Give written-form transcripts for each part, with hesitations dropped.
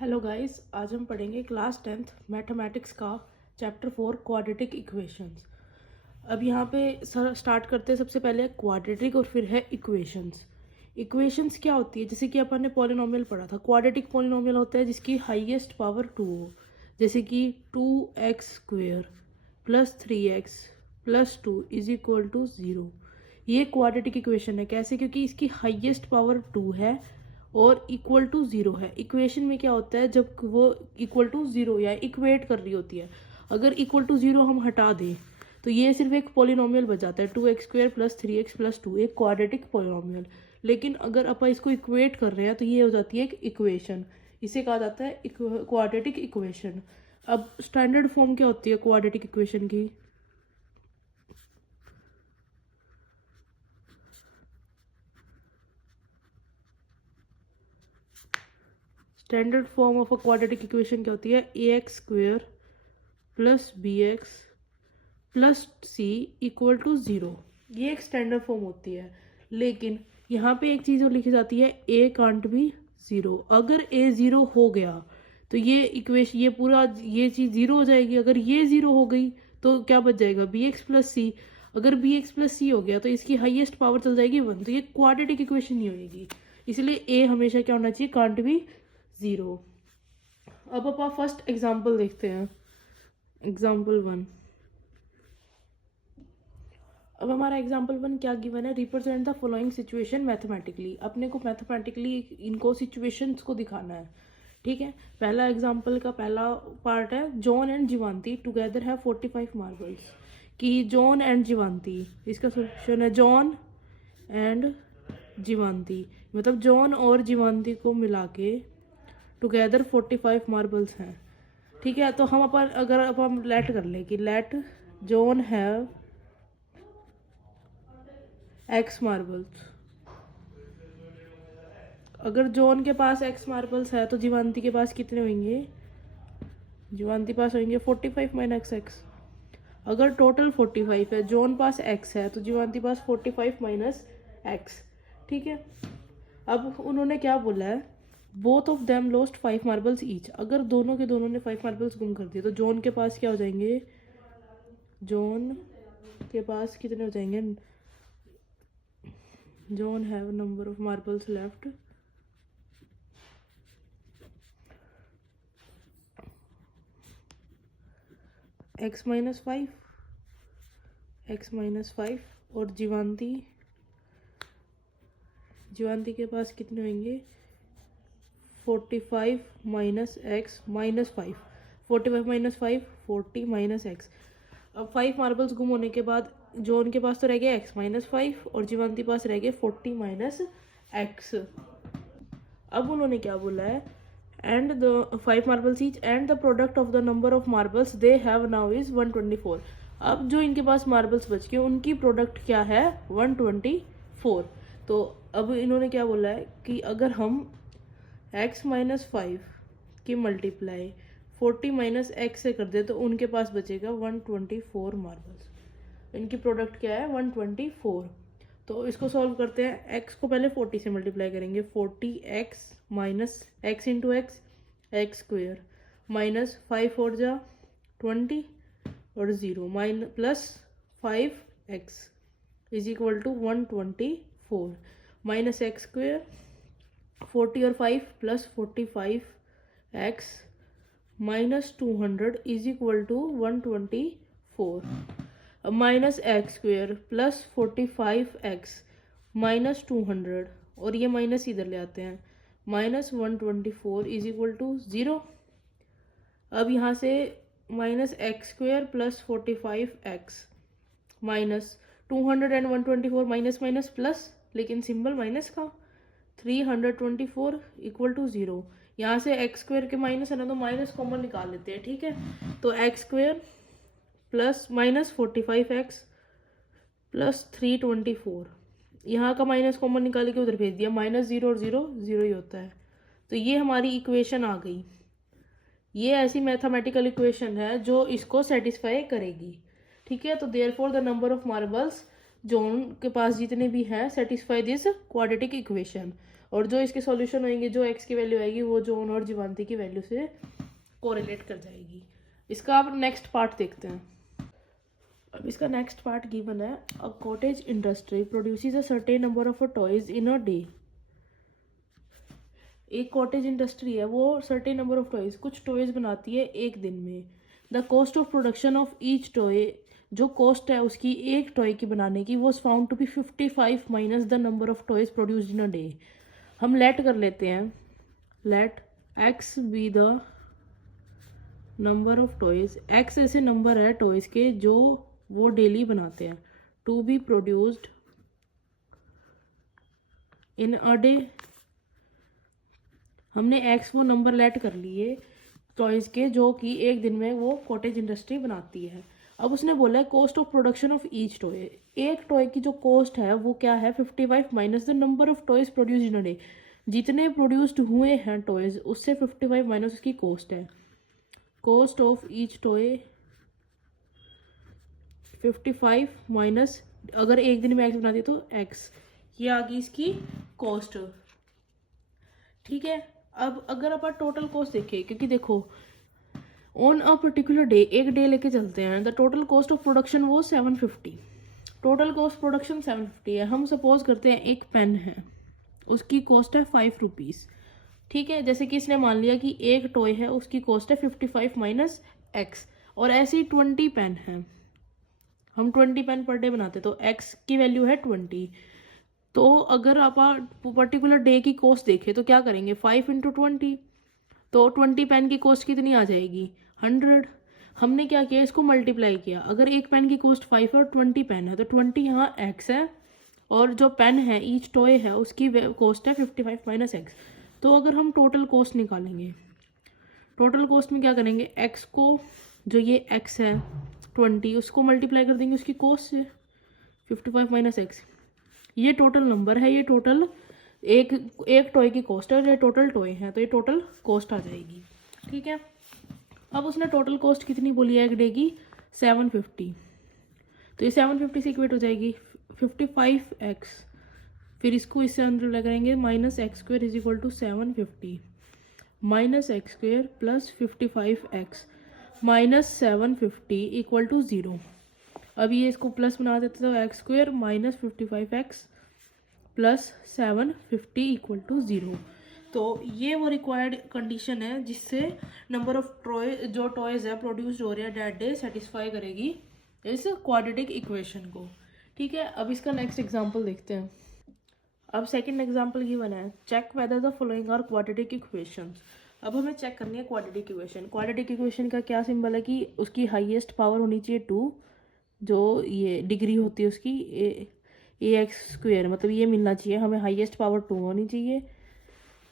Hello guys, आज हम पढ़ेंगे क्लास 10th मैथमेटिक्स का चैप्टर 4 क्वाड्रेटिक इक्वेशंस। अब यहाँ पे सर स्टार्ट करते हैं। सबसे पहले क्वाड्रेटिक और फिर है इक्वेशंस। इक्वेशंस क्या होती है? जैसे कि अपन ने पॉलिनोमियल पढ़ा था। क्वाड्रेटिक पॉलिनोमियल होता है जिसकी हाईएस्ट पावर 2 हो, जैसे कि 2x² plus 3x plus 2 is equal to 0। ये क्वाड्रेटिक इक्वेशन है। कैसे? क्योंकि इसकी हाईएस्ट पावर 2 है और इक्वल टू 0 है। इक्वेशन में क्या होता है, जब वो इक्वल टू 0 या इक्वेट कर रही होती है, अगर इक्वल टू 0 हम हटा दें तो ये सिर्फ एक पॉलिनोमियल बच जाता है। 2x² प्लस 3x प्लस 2 एक क्वाड्रेटिक पॉलिनोमियल। लेकिन अगर अपन इसको इक्वेट कर रहे हैं तो ये हो जाती है एक इक्वेशन। इसे कहा जाता है क्वाड्रेटिक इक्वेशन। अब स्टैंडर्ड फॉर्म क्या होती है क्वाड्रेटिक इक्वेशन की? Standard form of a quadratic equation क्या होती है? ax² plus bx plus c equal to 0। ये एक स्टैंडर्ड फॉर्म होती है। लेकिन यहाँ पे एक चीज़ और लिखी जाती है, a कांट बी 0। अगर a 0 हो गया तो ये इक्वेशन, ये पूरा ये चीज़ 0 हो जाएगी। अगर ये 0 हो गई तो क्या बच जाएगा? bx plus c। अगर bx प्लस c हो गया तो इसकी हाईएस्ट पावर चल जाएगी 1। तो ये क्वाड्रेटिक इक्वेशन नहीं होगी। इसलिए a हमेशा क्या होना चाहिए? Can't be 0। अब आप फर्स्ट एग्जाम्पल देखते हैं, एग्जाम्पल 1। अब हमारा एग्जाम्पल 1 क्या गिवन है? Represent the following situation mathematically. अपने को मैथमेटिकली इनको सिचुएशंस को दिखाना है, ठीक है। पहला एग्जाम्पल का पहला पार्ट है, जॉन एंड जीवांती टुगेदर है 45 मार्बल्स। कि जॉन एंड जीवांती, इसका सोल्यूशन है जॉन एंड जीवांती, मतलब जॉन और जीवांती को मिला के टुगेदर 45 मार्बल्स हैं, ठीक है। तो हम अपन अगर अपन लेट कर ले कि let John have x marbles. अगर जॉन के पास x मार्बल्स है तो जीवांती के पास कितने होंगे? जीवांती पास होंगे 45 माइनस x। अगर टोटल 45 है, जॉन पास x है, तो जीवांती पास 45 माइनस x, ठीक है। अब उन्होंने क्या बोला है? Both of them lost 5 marbles each. अगर दोनों के दोनों ने 5 मार्बल्स गुम कर दिए तो जॉन के पास क्या हो जाएंगे? जॉन के पास कितने हो जाएंगे? John have number of marbles left x minus 5, x minus 5। और जीवांती के पास कितने होंगे? 45 minus x minus 5। 45 minus 5 40 minus x। अब 5 मार्बल्स गुम होने के बाद जॉन के पास तो रह गया x माइनस 5 और जीवांती पास रह गया 40 माइनस x। अब उन्होंने क्या बोला है? And the 5 marbles each and the product of the number of marbles they have now is 124। अब जो इनके पास मार्बल्स बच गए उनकी प्रोडक्ट क्या है? 124। तो अब इन्होंने क्या बोला है कि अगर हम x माइनस 5 की मल्टीप्लाई 40 माइनस एक्स से कर दे तो उनके पास बचेगा 124 मार्बल्स। इनकी प्रोडक्ट क्या है? 124। तो इसको सॉल्व करते हैं। x को पहले 40 से मल्टीप्लाई करेंगे। 40x minus x into x² minus 5 और जा 20 और 0 plus 5x is equal to 124 minus x² 40 और 5 plus 45x minus 200 is equal to 124। Minus x² plus 45x minus 200 और ये माइनस इधर ले आते हैं, माइनस 124 इज इक्वल टू 0। अब यहाँ से minus x² plus 45x minus 200 and 124 minus minus plus, लेकिन सिंबल माइनस का, 324 इक्वल टू 0। यहाँ से x² के माइनस है ना, तो माइनस कॉमन निकाल लेते हैं, ठीक है। तो x² plus minus 45x plus 324, यहाँ का माइनस कॉमन निकाल के उधर भेज दिया, माइनस 0 और 0 0 ही होता है। तो ये हमारी इक्वेशन आ गई। ये ऐसी मैथमेटिकल इक्वेशन है जो इसको सेटिस्फाई करेगी, ठीक है। तो therefore the number of marbles John के पास जितने भी हैं सेटिस्फाई दिस क्वाड्रेटिक इक्वेशन। और जो इसके सॉल्यूशन होंगे, जो एक्स की वैल्यू आएगी वो जॉन और जीवांती की वैल्यू से कोरिलेट कर जाएगी। इसका अब नेक्स्ट पार्ट देखते हैं। अब इसका नेक्स्ट पार्ट गिवन है, a cottage industry produces a certain number of toys in a day. एक कॉटेज इंडस्ट्री है, वो सर्टेन नंबर ऑफ टॉयज, कुछ टॉयज बनाती है एक दिन में। The cost of production of each toy, जो कॉस्ट है उसकी एक टॉय की बनाने की, was found to be 55 minus the number of toys produced in a day. हम लेट कर लेते हैं, let X be the number of toys, x ऐसे नंबर है टॉयज के जो वो डेली बनाते हैं, to be produced in a day. हमने एक्स वो नंबर लेट कर लिए टॉयज के जो कि एक दिन में वो कॉटेज इंडस्ट्री बनाती है। अब उसने बोला है cost of production of each toy, एक टॉय की जो कॉस्ट है वो क्या है 55 minus the number of toys produced in a day. जितने प्रोड्यूस्ड हुए हैं टॉयज उससे 55 माइनस उसकी कॉस्ट है। Cost of each toy 55 minus, अगर एक दिन में एक्स बनाती है तो एक्स, ये आ गई इसकी कॉस्ट। ठीक है, अब अगर अपन टोटल कॉस्ट देखें, क्योंकि देखो ऑन अ पर्टिकुलर डे, एक डे लेके चलते हैं, the total cost of production वो 750, टोटल कॉस्ट प्रोडक्शन 750 है। हम सपोज करते हैं एक पेन है, उसकी कॉस्ट है 5 रुपीज़। ठीक है, जैसे कि इसने मान लिया कि एक टॉय है उसकी कॉस्ट है 55 माइनस एक्स, और ऐसे ही 20 पेन है, हम 20 पेन पर डे बनाते, तो एक्स की वैल्यू है 20। तो अगर आप पर्टिकुलर डे की कॉस्ट देखें तो क्या करेंगे, 5 इंटू 20, तो 20 पेन की कॉस्ट कितनी आ जाएगी 100। हमने क्या किया, इसको मल्टीप्लाई किया, अगर एक पेन की कॉस्ट 5 है और 20 पेन है तो 20 यहाँ एक्स है, और जो पेन है ईच टॉय है उसकी कॉस्ट है 55 माइनस एक्स। तो अगर हम टोटल कॉस्ट निकालेंगे, टोटल कॉस्ट में क्या करेंगे, एक्स को, जो ये एक्स है 20, उसको मल्टीप्लाई कर देंगे उसकी कॉस्ट से 55 माइनस एक्स। ये टोटल नंबर है, ये टोटल एक एक टॉय की कॉस्ट है, ये टोटल टॉय है, तो ये टोटल कॉस्ट आ जाएगी। ठीक है, अब उसने टोटल कॉस्ट कितनी बोली है एक डे की 750, तो ये 750 से इक्वेट हो जाएगी 55x, फिर इसको इससे अंदर लगाएंगे, minus x square is equal to 750 minus x square plus 55x minus 750 equal to 0। अब ये इसको प्लस बना देते तो x square minus 55x plus 750 equal to 0। तो ये वो रिक्वायर्ड कंडीशन है जिससे नंबर ऑफ टॉय, जो टॉयज है प्रोड्यूस्ड हो रहे हैं दैट डे, सेटिस्फाई करेगी इस क्वाड्रेटिक इक्वेशन को। ठीक है, अब इसका नेक्स्ट एग्जांपल देखते हैं। अब सेकंड एग्जांपल गिवन है, check whether the following are quadratic equations. अब हमें चेक करनी है क्वाड्रेटिक इक्वेशन। क्वाड्रेटिक इक्वेशन का क्या सिंबल है कि उसकी हाईएस्ट पावर होनी चाहिए 2, जो ये डिग्री होती है उसकी ए एक्स स्क्वेयर, मतलब ये मिलना चाहिए हमें, हाईएस्ट पावर 2 होनी चाहिए।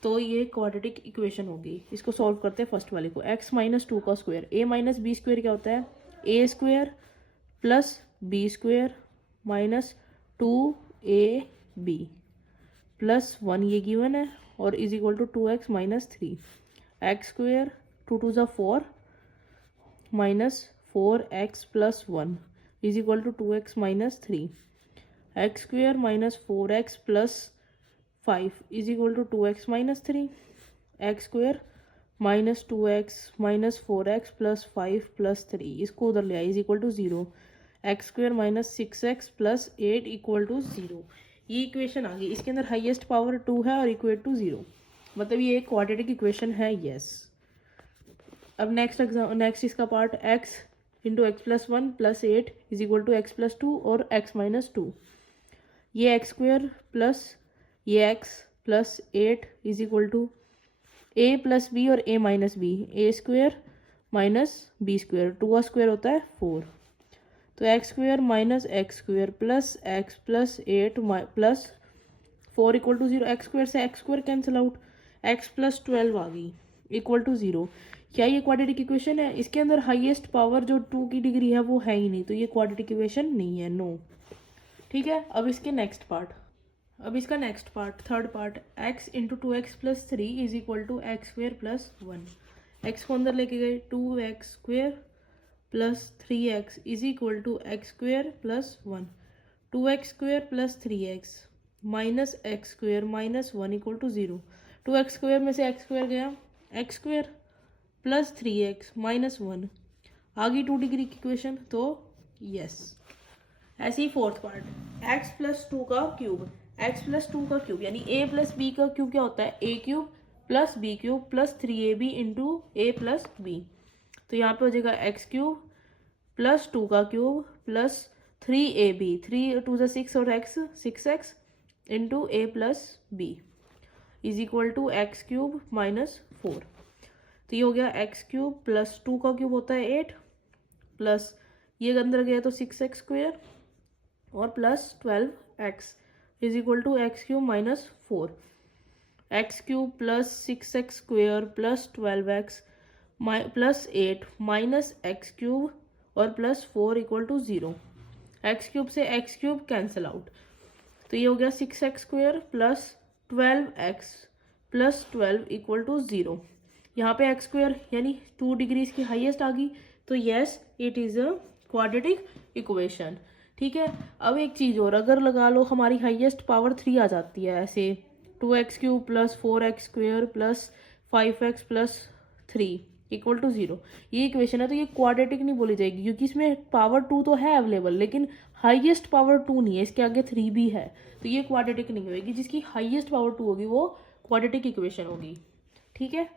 तो ये क्वाड्रेटिक इक्वेशन होगी। इसको सॉल्व करते हैं फर्स्ट वाले को, x माइनस 2 का square, a minus B square क्या होता है, A square plus B square minus 2ab plus 1, ये गिवन है, और is equal to 2x minus 3, X square 2 2 4 minus 4x plus 1 is equal to 2x minus 3, X square minus 4x plus 5 is equal to 2x minus 3, X square minus 2x minus 4x plus 5 plus 3, इसको उधर ले आए is equal to 0, x square minus 6x plus 8 equal to 0। ये equation आ गई, इसके अंदर highest power 2 है और इक्वल टू 0, मतलब ये एक क्वाड्रेटिक इक्वेशन है। यस, अब नेक्स्ट इसका part, x into x plus 1 plus 8 is equal to x plus 2 और x माइनस 2, ये एक्स स्क्वेयर प्लस ये x plus 8 is equal to a plus b और a minus b, a square minus B square, 2 का square होता है 4, तो x square minus x square plus x plus 8 plus 4 equal to 0। X square से x square cancel out, x plus 12 आ गई equal to 0। क्या ये क्वाड्रेटिक इक्वेशन है? इसके अंदर हाईएस्ट पावर जो 2 की डिग्री है वो है ही नहीं, तो ये क्वाड्रेटिक इक्वेशन नहीं है, नो। ठीक है, अब इसके नेक्स्ट पार्ट, अब इसका next part, third part, x into 2x plus 3 is equal to x square plus 1। X को अंदर लेके गए, 2x square plus 3x is equal to x square plus 1, 2x square plus 3x minus x square minus 1 equal to 0। 2x square में से x square गया, x square plus 3x minus 1 आ गई 2 degree की इक्वेशन। तो yes. ऐसे ही fourth part, X plus two का cube, X plus two का क्यूब यानी ए प्लस बी का क्यूब क्या होता है, A cube plus B cube plus 3ab into A plus B. तो यहाँ पे हो जाएगा एक्स क्यूब प्लस टू का क्यूब प्लस 3ab, 3 टू ज़ा 6 और X 6x into A plus B is equal to x cube minus 4। तो ये हो गया एक्स क्यूब प्लस टू का क्यूब होता है 8 प्लस ये अंदर गया तो 6x स्क्वेयर और plus 12x is equal to x cube minus 4। X cube plus 6x square plus 12x plus 8 minus x cube और plus 4 equal to 0। X cube से एक्स क्यूब कैंसिल आउट, तो ये हो गया 6x square plus 12x plus 12 equal to 0। यहाँ पे x square यानी 2 degrees की हाईएस्ट आ गई, तो yes it is a quadratic equation. ठीक है, अब एक चीज़ और, अगर लगा लो हमारी हाईएस्ट पावर 3 आ जाती है, ऐसे 2x cube plus 4x square plus 5x plus 3 equal to 0, ये इक्वेशन है, तो ये क्वाड्रेटिक नहीं बोली जाएगी क्योंकि इसमें पावर 2 तो है अवेलेबल लेकिन हाईएस्ट पावर 2 नहीं है, इसके आगे 3 भी है, तो ये क्वाड्रेटिक नहीं होगी। जिसकी हाईएस्ट पावर 2 होगी वो क्वाड्रेटिक इक्वेशन होगी। ठीक है।